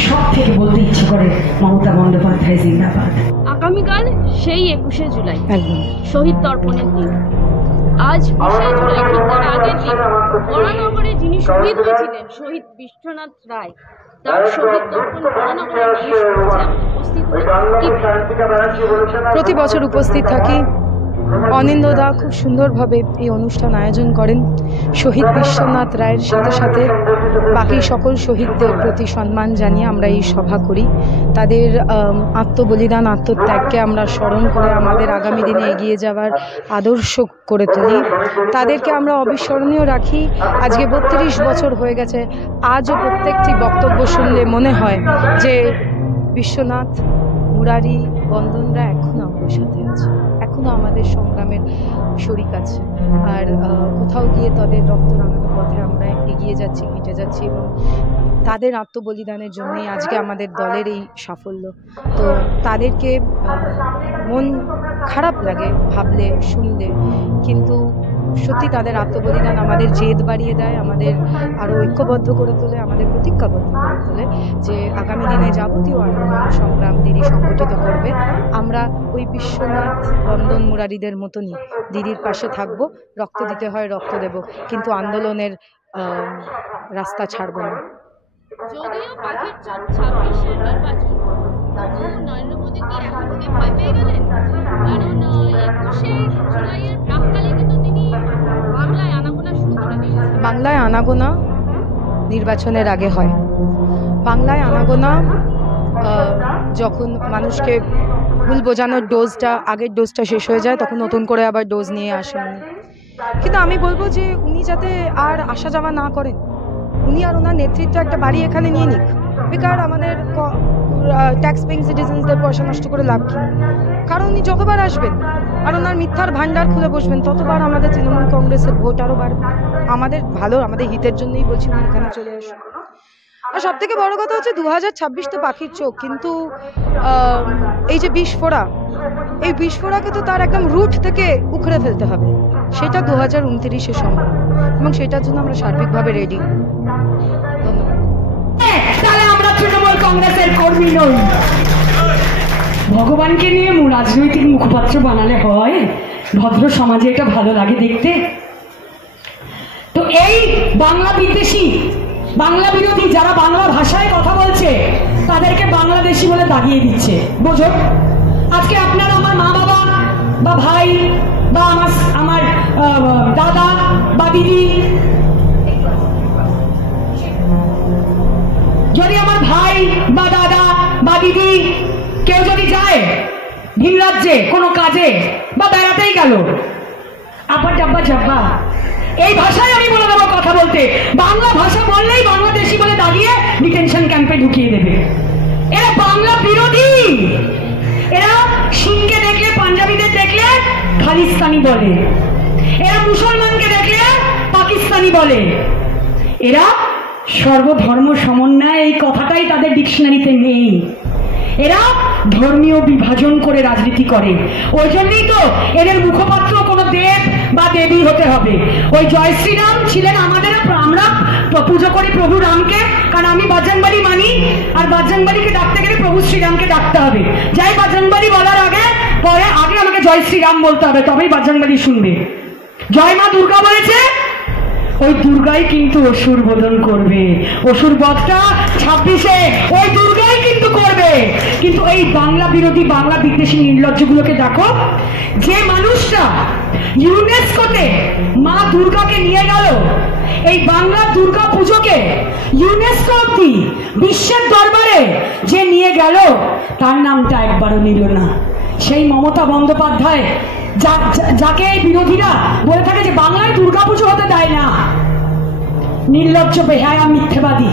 সব থেকে বলতে ইচ্ছে করে মমতা বন্দ্যোপাধ্যায় জিন্দাবাদ। আগামীকাল সেই 21শে জুলাই শহীদ তর্পণের দিন। আজ 20শে জুলাই ঠিক তার আগের দিন বরানগরে যিনি শহীদ হয়েছিলেন, শহীদ বিশ্বনাথ রায়, তার শহীদ তর্পণ বরানগরে প্রতি বছর উপস্থিত থাকি। অনিন্দদা খুব সুন্দরভাবে এই অনুষ্ঠান আয়োজন করেন। শহীদ বিশ্বনাথ রায়ের সাথে সাথে বাকি সকল শহীদদের প্রতি সম্মান জানিয়ে আমরা এই সভা করি। তাদের আত্মবলিদান, আত্মত্যাগকে আমরা স্মরণ করে আমাদের আগামী দিনে এগিয়ে যাওয়ার আদর্শ করে তুলি। তাদেরকে আমরা অবিস্মরণীয় রাখি। আজকে 32 বছর হয়ে গেছে, আজও প্রত্যেকটি বক্তব্য শুনলে মনে হয় যে বিশ্বনাথ, মুরারি, বন্দনরা এখনও আমাদের সাথে আছে, এখনও আমাদের সংগ্রামের শরিক আছে। আর কোথাও গিয়ে তাদের রক্ত রাঙানো পথে আমরা এগিয়ে যাচ্ছি, হেঁটে যাচ্ছি এবং তাদের আত্মবলিদানের জন্যই আজকে আমাদের দলের এই সাফল্য। তো তাদেরকে মন খারাপ লাগে ভাবলে, শুনলে, কিন্তু সত্যি তাদের আত্মবলিদান আমাদের জেদ বাড়িয়ে দেয়, আমাদের আরও ঐক্যবদ্ধ করে তোলে, আমাদের প্রতিজ্ঞাবদ্ধ করে তোলে যে আগামী দিনে যাবতীয় আন্দোলন সংগ্রাম দিদি সংগঠিত করবে। আমরা ওই বিশ্বনাথ, বন্দন, মুরারিদের মতনই দিদির পাশে থাকবো। রক্ত দিতে হয় রক্ত দেব, কিন্তু আন্দোলনের রাস্তা ছাড়ব না। যদিও 26 নির্বাচন নরেন্দ্র মোদী কি এখন থেকে ভয় পেয়ে গেলেন? কারণ 21শে জুলাইয়ের প্রাককালে কিন্তু তিনি বাংলায় আনাগোনা শুরু করে দিয়েছেন। বাংলায় আনাগোনা নির্বাচনের আগে হয়। বাংলায় আনাগোনা যখন মানুষকে ভুল বোঝানোর ডোজটা, আগের ডোজটা শেষ হয়ে যায়, তখন নতুন করে আবার ডোজ নিয়ে আসেন। কিন্তু আমি বলবো যে উনি যাতে আর আসা যাওয়া না করেন, উনি আর ওনার নেতৃত্ব একটা বাড়ি এখানে নিয়ে নিক। বেকার আমাদের ট্যাক্স পেইং সিটিজেন্সদের পয়সা নষ্ট করে লাভ কি? কারণ উনি যতবার আসবেন আর ওনার মিথ্যার ভান্ডার খুলে বসবেন, ততবার আমাদের তৃণমূল কংগ্রেসের ভোট আরও বাড়বে। আমাদের ভালো, আমাদের হিতের জন্যই বলছি উনি এখানে চলে আসুন। আর সব থেকে বড় কথা হচ্ছে 2026 তো পাখির চোখ, কিন্তু এই যে বিস্ফোরা, এই বিস্ফোরাকে তো তার একদম রুট থেকে উখড়ে ফেলতে হবে। সেটা 2029-এ সম্ভব, এবং সেটার জন্য আমরা সার্বিকভাবে রেডি। তাহলে আমরা তৃণমূল কংগ্রেসের কর্মী নই। ভগবানকে নিয়ে রাজনৈতিক মুখপাত্র বানালে হয়? ভদ্র সমাজে এটা ভালো লাগে দেখতে? তো এই বাংলা বিদ্বেষী, বাংলা বিরোধী যারা বাংলা ভাষায় কথা বলছে, তাদেরকে বাংলাদেশি বলে দাগিয়ে দিচ্ছে। বোঝো, আজকে আপনার আমার মা বাবা বা ভাই বা আমার দাদা বা দিদি, যদি আমার ভাই বা দাদা বা দিদি কেউ যদি যায় ভিন রাজ্যে কোনো কাজে বা বেড়াতেই গেল, আব্বা ডাব্বা জাব্বা এই ভাষায় আমি বলে দেবো কথা বলতে, বাংলা ভাষা বললেই বাংলাদেশি বলে দাঁড়িয়ে ডিটেনশন ক্যাম্পে ঢুকিয়ে দেবে। এরা বাংলা বিরোধী। এরা সিংকে দেখলে, পাঞ্জাবিদের দেখলে খালিস্তানি বলে, এরা মুসলমানকে দেখলে পাকিস্তানি বলে, এরা সর্বধর্ম সমন্বয়, এই কথাটাই তাদের ডিকশনারিতে নেই। এরা ধর্মীয় বিভাজন করে রাজনীতি করে। ওই জন্যই তো এদের মুখপাত্র কোনো দেব বা দেবী হতে হবে। ওই জয় শ্রীরাম ছিলেন আমাদের, আমরা পুজো করি প্রভু রামকে, কারণ আমি বাজরংবলী মানি, আর বাজরংবলীকে ডাকতে গেলে প্রভু শ্রীরামকে ডাকতে হবে। যাই বাজরংবলী বলার আগে পরে আগে আমাকে জয় শ্রীরাম বলতে হবে, তবেই বাজরংবলী শুনবে। জয় মা দুর্গা বলেছে, ওই দুর্গাই কিন্তু অসুর বোধন করবে। অসুর বধটা 26-এ ওই দুর্গাই কিন্তু করবে। কিন্তু এই বাংলা বিরোধী, বাংলা বিদ্বেষী নির্লজ্জগুলোকে দেখো, যে মানুষটা ইউনেস্কোতে মা দুর্গাকে নিয়ে গেল, এই বাংলা দুর্গা পুজোকে ইউনেস্কো অব্দি বিশ্বের দরবারে যে নিয়ে গেল, তার নামটা একবারও নিল না। সেই মমতা বন্দ্যোপাধ্যায়, যাকে এই বিরোধীরা বলে থাকে যে বাংলায় দুর্গাপুজো হতে দেয় না, নির্লজ্জ বেহায়া মিথ্যেবাদী।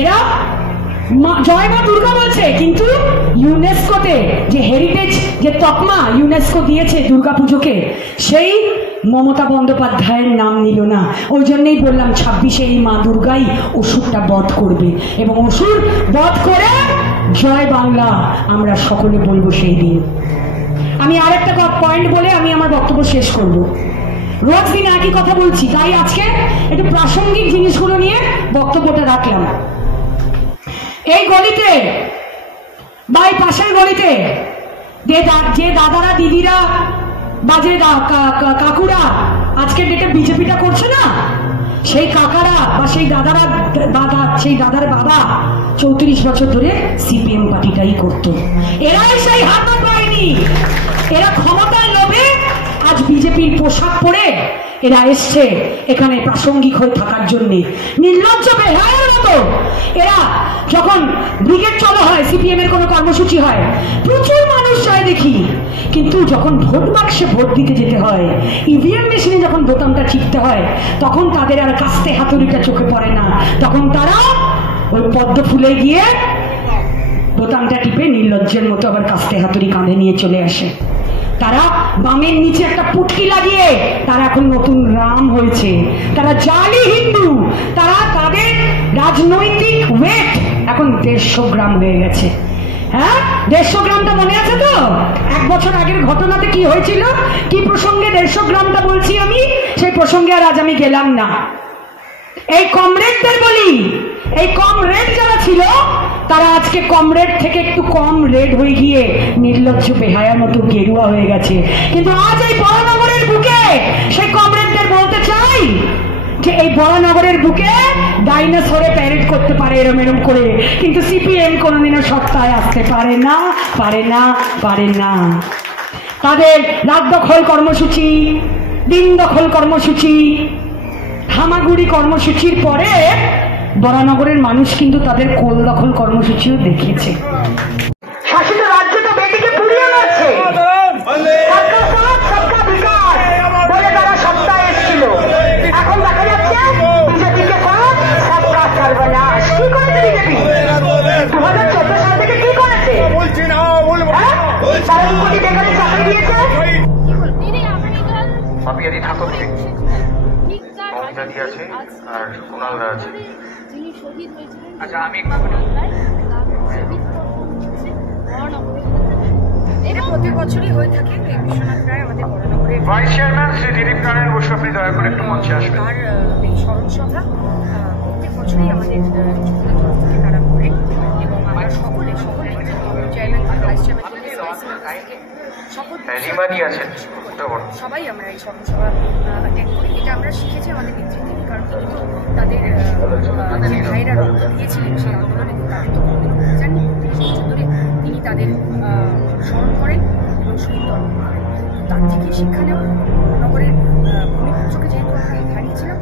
এরা জয় মা দুর্গা বলছে, কিন্তু ইউনেস্কোতে যে হেরিটেজ, যে তকমা ইউনেস্কো দিয়েছে দুর্গাপুজোকে, সেই মমতা বন্দ্যোপাধ্যায়ের নাম নিল না। ওই জন্যই বললাম 26-এ এই মা দুর্গাই অসুরটা বধ করবে, এবং অসুর বধ করে জয় বাংলা আমরা সকলে বলবো সেই দিন। আমি আরেকটা পয়েন্ট বলে আমি আমার বক্তব্য শেষ করব। রোজ দিন একই কথা বলছি, তাই আজকে একটু প্রাসঙ্গিক জিনিসগুলো নিয়ে বক্তব্যটা রাখলাম। এই গলিতে বা এই পাশের গলিতে যে দাদারা, দিদিরা বা যে কাকুরা আজকের ডেটে বিজেপিটা করছে না, সেই কাকারা বা সেই দাদারা, সেই দাদার বাবা 34 বছর ধরে সিপিএম পার্টিটাই করতো। এরাই সেই হাত পায়নি। এরা ক্ষমতার লোভে আজ বিজেপির পোশাক পরে এরা এসছে এখানে প্রাসঙ্গিক হয়ে থাকার জন্য। নির্লজ্জ বেহায়ার মতো এরা যখন ব্রিগেড চলা হয়, সিপিএম এর কোনো কর্মসূচি হয়, প্রচুর মানুষ যায় দেখি, কিন্তু যখন ভোট বাক্সে ভোট দিতে যেতে হয়, ইভিএম মেশিনে যখন বোতামটা টিপতে হয়, তখন তাদের আর কাস্তে হাতুড়িটা চোখে পড়ে না। তখন তারা ওই পদ্ম ফুলে গিয়ে বোতামটা টিপে নির্লজ্জের মতো আবার কাস্তে হাতুড়ি কাঁধে নিয়ে চলে আসে। তারা বামের নিচে একটা পুটকি লাগিয়ে তারা এখন নতুন রাম হয়েছে। তারা জালি হিন্দু। তারা তাদের রাজনৈতিক ওয়েট এখন 150 গ্রাম হয়ে গেছে। হ্যাঁ, 150 গ্রামটা মনে আছে তো? 1 বছর আগের ঘটনাতে কি হয়েছিল, কি প্রসঙ্গে 150 গ্রামটা বলছি আমি, সেই প্রসঙ্গে আর আজ আমি গেলাম না। এই কমরেডদের বলি, এই কমরেড যারা ছিল তারা আজকে কমরেড থেকে একটু কম রেড হয়ে গিয়ে নির্লজ্জ বেহায়ার মতো গেরুয়া হয়ে গেছে। কিন্তু আজ এই বড়নগরের বুকে সেই কমরেডদের বলতে চাই, যে এই বরানগরের বুকে ডাইনোসরে প্যারেড করতে পারে এরম এরম করে, কিন্তু সিপিএম কোনোদিনও সত্তায় আসতে পারে না, পারে না, পারে না। তাদের রাত দখল কর্মসূচি, দিন দখল কর্মসূচি, হামাগুড়ি কর্মসূচির পরে বরানগরের মানুষ কিন্তু তাদের কোল দখল কর্মসূচিও দেখিয়েছে। শাসিত রাজ্য তো বেটিকে পুড়িয়ে মারছে, সবকা সাথ সবকা বিকাশ বলে তারা সত্তায় এসেছিল। এখন দেখা যাচ্ছে বিজেপিকে সাথ সবকা সর্বনাশ। কি করেছে বিজেপি 2014 সাল থেকে? কি করেছে? তারা 2 কোটি বেকারের চাকরি দিয়েছে। পাপিয়াদি ঠাকুর আছে আর কুণালদা আছে। আচ্ছা আমি এটা প্রতি বছরই হয়ে থাকে। বিশ্বনাথ রায় আমাদের বরানগরের ভাইস চেয়ারম্যান শ্রী দিলীপ নারায়ণ বসু, আপনি দয়া করে একটু মঞ্চে আসবেন। তার এই স্মরণ সভা প্রত্যেক বছরই আমাদের তরফ থেকে তারা করে, এবং আমরা সকলে চেয়ারম্যান ভাইস চেয়ারম্যান সবাই আমরা এই স্মরণ সভা অ্যাটেন্ড করি। এটা আমরা শিখেছি আমাদের নেতৃত্বে, কারণ তিনি তো তাদের যে ভাইয়েরা রক্ত দিয়েছিলেন সেই আন্দোলনে তাদের তো কোনোদিনও ভুলে যাননি। ৩০ বছর ধরে তিনি তাদের স্মরণ করেন এবং শহীদ তর্পণ করেন। তার থেকে শিক্ষা নেওয়া, নগরের ভূমিপুত্রকে যেহেতু আমরা হারিয়েছিলাম,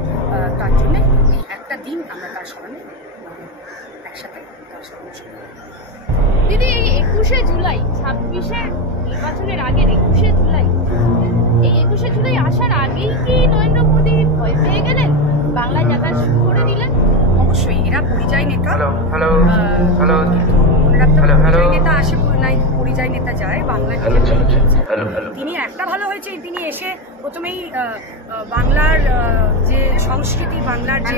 তার জন্যে এই একটা দিন আমরা তার স্মরণে একসাথে তার স্মরণ করি। দিদি, এই 21শে জুলাই 26-এর নির্বাচনের আগের 21শে জুলাই, এই 21শে জুলাই আসার আগেই কি নরেন্দ্র মোদী ভয় পেয়ে গেলেন, বাংলায় যাতায়াত শুরু করে দিলেন? অবশ্যই এরা পরিযায়ী নেতা, মনে রাখতে হবে পরিযায়ী নেতা আসে নাই, পরিযায়ী নেতা যায় বাংলায়। তিনি একটা ভালো হয়েছে, তিনি এসে প্রথমেই বাংলার যে সংস্কৃতি, বাংলার যে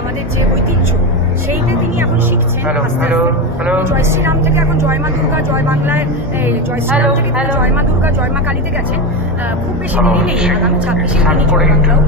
আমাদের যে ঐতিহ্য, সেইতে তিনি এখন শিখছেন আস্তে আস্তে। জয় শ্রীরাম থেকে এখন জয় মা দুর্গা, জয় বাংলায় জয় শ্রীরাম থেকে জয় মা দুর্গা, জয় মা কালীতে গেছেন। খুব বেশি দেরি নেই, আগামী 26-এ তিনি জয় বাংলাও